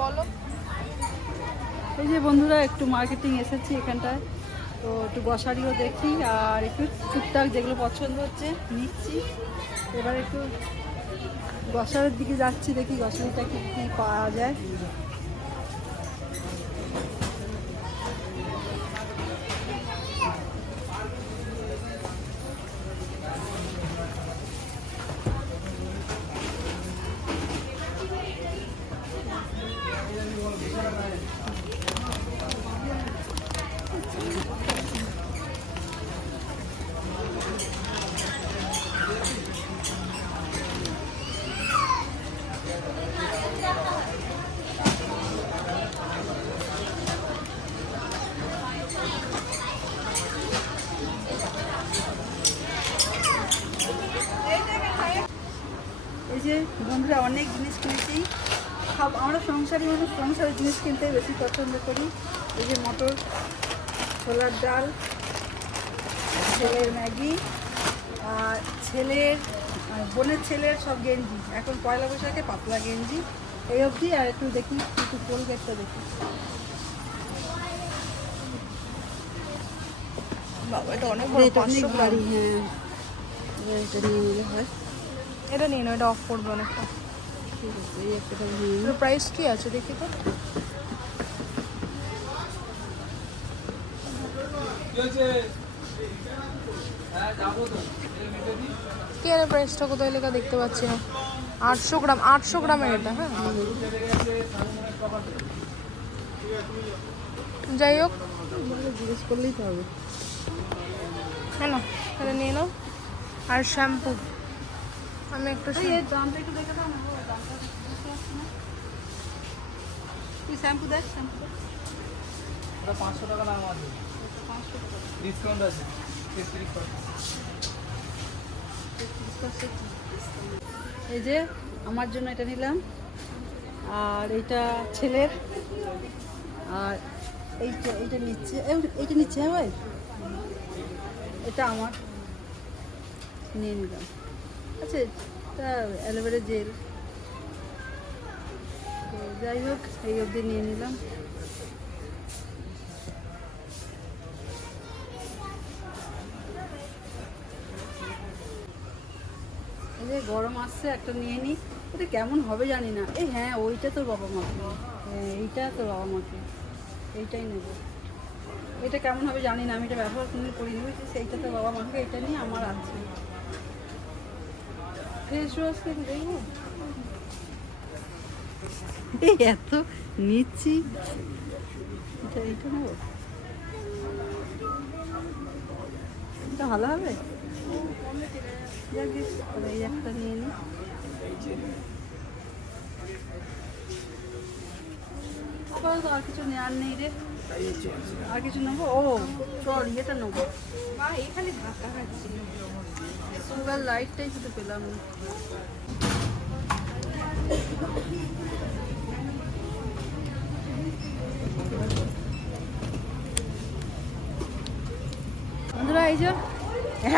বলো। এই যে বন্ধুরা, একটু মার্কেটিং এসেছি এখানটায়। তো একটু বসারিও দেখি আর একটু টুকটাক যেগুলো পছন্দ হচ্ছে নিচ্ছি। এবার একটু গ্রসারির দিকে যাচ্ছি, দেখি গ্রসারিটা কী কী পাওয়া যায় এই যে বন্ধুরা অনেক জিনিস কিনেছি। সব আমরা সংসারী মানুষ সংসারের জিনিস কিনতে বেশি পছন্দ করি। এই যে মটর ছোলার ডাল ছেলের ম্যাগি আর ছেলের বোনের ছেলের সব গেঞ্জি। এখন পয়লা বৈশাখে পাতলা গেঞ্জি। এই অবধি আর একটু দেখি একটু কোলগেটটা দেখি। বাবা এটা অনেক বড় পাঁচশো ভারী হ্যাঁ। এটা নিয়ে নিলে হয়। এটা নিয়ে নাও এটা অফ করবে অনেকটা। ঠিক আছে এই একটা নিয়ে নিই। এটার প্রাইস কি আছে দেখি তো? কি এর প্রাইসটা কোথায় লেখা দেখতে পাচ্ছি না? আটশো গ্রাম আটশো গ্রামের এটা হ্যাঁ। যাই হোক। জিজ্ঞেস করলেই তো হবে। হ্যাঁ না এটা নিয়ে নাও। আর শ্যাম্পু। আমি একটা দামটা একটু দেখে দাও না দামটা। তুই শ্যাম্পু দেখ শ্যাম্পু দেখ। ওটা পাঁচশো টাকা দাম আছে। ডিসকাউন্ট আছে। তেত্রিশ এই যে আমার জন্য এটা নিলাম। আর এইটা ছেলের। আর এইটা এইটা নিচ্ছে এই- এইটা নিচ্ছে হ্যাঁ ভাই? এটা আমার। নিয়ে নিলাম। আচ্ছা এটা অ্যালোভেরা জেল। তো যাই হোক, এই অবধি নিয়ে নিলাম। যে গরম আসছে, একটা নিয়ে নিই এটা কেমন হবে জানি না। এই হ্যাঁ ওইটা তোর বাবা মাকে হ্যাঁ এইটা তোর বাবা মাকে। এইটাই নেব। এটা কেমন হবে জানি না, আমি এটা ব্যবহার কোনোদিন করিনি। বুঝছিস সেইটা তোর বাবা মাকে, এটা নিয়ে আমার আছে ফেস ওয়াশ কি দেখব এই এত নিচ্ছি। এটা এইটা নেব? এটা ভালো হবে? একটা নিয়ে নিই আপাতত আর কিছু নেওয়ার নেই রে। আর কিছু নেব? ও চল ইয়েটা নেব। এখানে ধাক্কা খাচ্ছি সুগার লাইটটাই শুধু পেলাম না। এই যে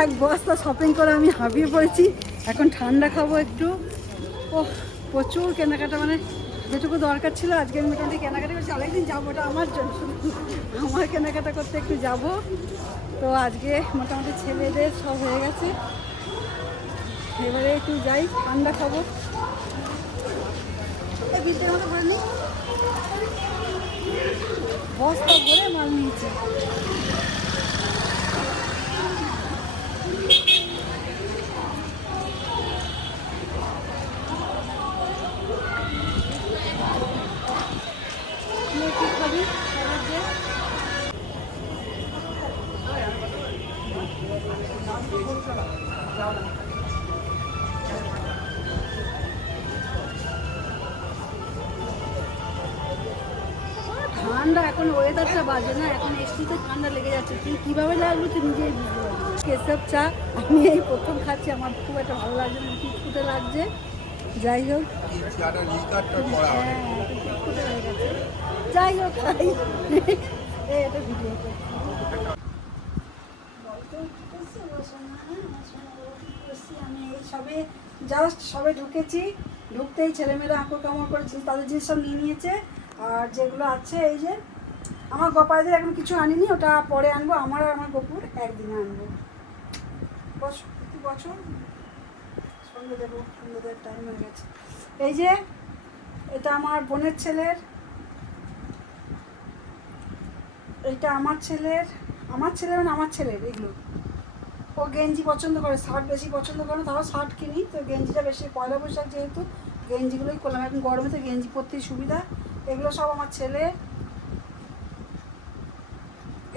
এক বস্তা শপিং করে আমি হাঁপিয়ে পড়েছি। এখন ঠান্ডা খাব একটু। ও প্রচুর কেনাকাটা মানে যেটুকু দরকার ছিল আজকে আমি মোটামুটি কেনাকাটা করছি। আরেকদিন যাব ওটা আমার জন্য। আমার কেনাকাটা করতে একটু যাব। তো আজকে মোটামুটি ছেলেদের সব হয়ে গেছে। এবারে একটু যাই ঠান্ডা খাব। বস্তা ভরে মাল নিয়েছে এখন ওয়েদারটা বাজে না, এখন এসটিতে ঠান্ডা লেগে যাচ্ছে। তুই কীভাবে লাগল তুই নিজেই বুঝতে পারবি। কেসব চা, আমি এই প্রথম খাচ্ছি, আমার খুব একটা ভালো লাগছে না ফুটফুটে লাগছে। যাই হোক। হ্যাঁ যাই হোক এটা ভিডিও আমি এই সবে জাস্ট সবে ঢুকেছি, ঢুকতেই ছেলেমেয়েরা আঁকড় কামড় করে তাদের জিনিস সব নিয়ে নিয়েছে, আর যেগুলো আছে, এই যে আমার গোপালদের এখন কিছু আনিনি, ওটা পরে আনব, আমার আর আমার গপুর একদিনে আনব। বছর বছর সন্ধ্যে দেবো সন্ধ্যে দেওয়ার টাইম হয়ে গেছে। এই যে, এটা আমার বোনের ছেলের এইটা আমার ছেলের, আমার ছেলে মানে আমার ছেলের এগুলো। ও গেঞ্জি পছন্দ করে, শার্ট বেশি পছন্দ করে তাও শার্ট কিনি, তো গেঞ্জিটা বেশি, পয়লা বৈশাখ যেহেতু, গেঞ্জিগুলোই করলাম এখন গরমে তো গেঞ্জি পরতেই সুবিধা। এগুলো সব আমার ছেলে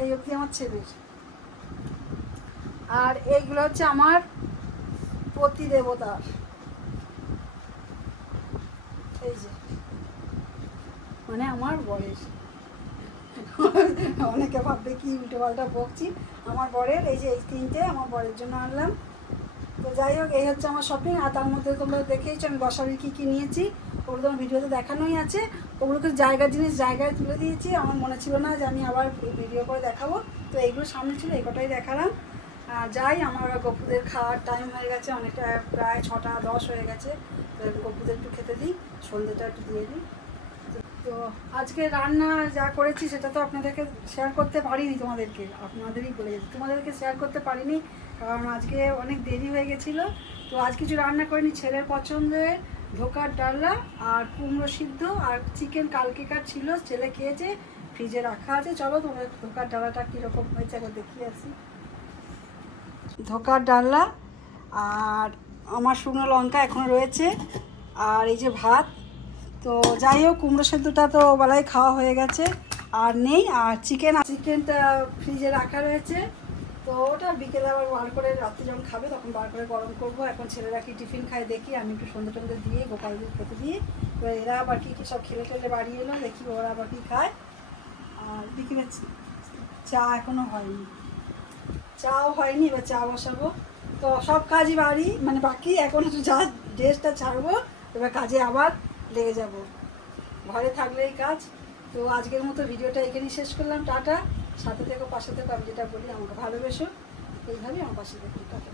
এই অবধি আমার ছেলের। আর এইগুলো হচ্ছে আমার পতি দেবতার এই যে। মানে আমার বরের। অনেকে ভাববে কি উল্টো পাল্টা বকছি। আমার বরের, এই যে এই তিনটে আমার বরের জন্য আনলাম। তো যাই হোক, এই হচ্ছে আমার শপিং আর তার মধ্যে তোমরা দেখেইছো, আমি বসারি কী কী নিয়েছি। ওগুলো তোমার ভিডিওতে দেখানোই আছে। ওগুলোকে জায়গার জিনিস জায়গায় তুলে দিয়েছি। আমার মনে ছিল না যে আমি আবার ভিডিও করে দেখাবো। তো এইগুলো সামনে ছিল, এই কটাই দেখালাম। যাই, আমার গপুদের খাওয়ার টাইম হয়ে গেছে, অনেকটা প্রায় ছটা দশ হয়ে গেছে। তো গপুদের একটু খেতে দিই সন্ধ্যেটা একটু দিয়ে দিই। তো আজকে রান্না যা করেছি সেটা তো আপনাদেরকে শেয়ার করতে পারিনি তোমাদেরকে, আপনাদেরই বলে তোমাদেরকে শেয়ার করতে পারিনি, কারণ আজকে অনেক দেরি হয়ে গেছিল। তো আজ কিছু রান্না করিনি, ছেলের পছন্দের ধোকার ডালনা আর কুমড়ো সিদ্ধ আর চিকেন কালকেকার ছিল, ছেলে খেয়েছে ফ্রিজে রাখা আছে। চলো তোমাদের ধোকার ডালাটা কীরকম হয়েছে একবার দেখিয়ে আসি। ধোকার ডালনা আর আমার শুকনো লঙ্কা এখন রয়েছে, আর এই যে ভাত তো যাই হোক, কুমড়ো সেদ্ধটা তো বেলায় খাওয়া হয়ে গেছে। আর নেই, আর চিকেন চিকেনটা ফ্রিজে রাখা রয়েছে। তো ওটা বিকেলে আবার বার করে রাত্রে যখন খাবে, তখন বার করে গরম করব। এখন ছেলেরা কি টিফিন খায় দেখি, আমি একটু সন্ধ্যে টন্ধে দিয়ে গোপালদের খেতে দিয়ে এবার এরা আবার কী কী সব খেলে টেলে বাড়িয়ে এলো, দেখি ওরা আবার কী খায়। আর বিকেলে চা এখনও হয়নি। চাও হয়নি, এবার চা বসাবো। তো সব কাজই বাড়ি মানে বাকি এখন একটু যা ড্রেসটা ছাড়বো, এবার কাজে আবার লেগে যাব। ঘরে থাকলেই কাজ। তো আজকের মতো ভিডিওটা এখানেই শেষ করলাম। টাটা। সাথে থেকে, পাশে থেকে। আমি যেটা বলি, আমাকে ভালোবেসো। এইভাবেই আমার পাশে দেখুন টাটা।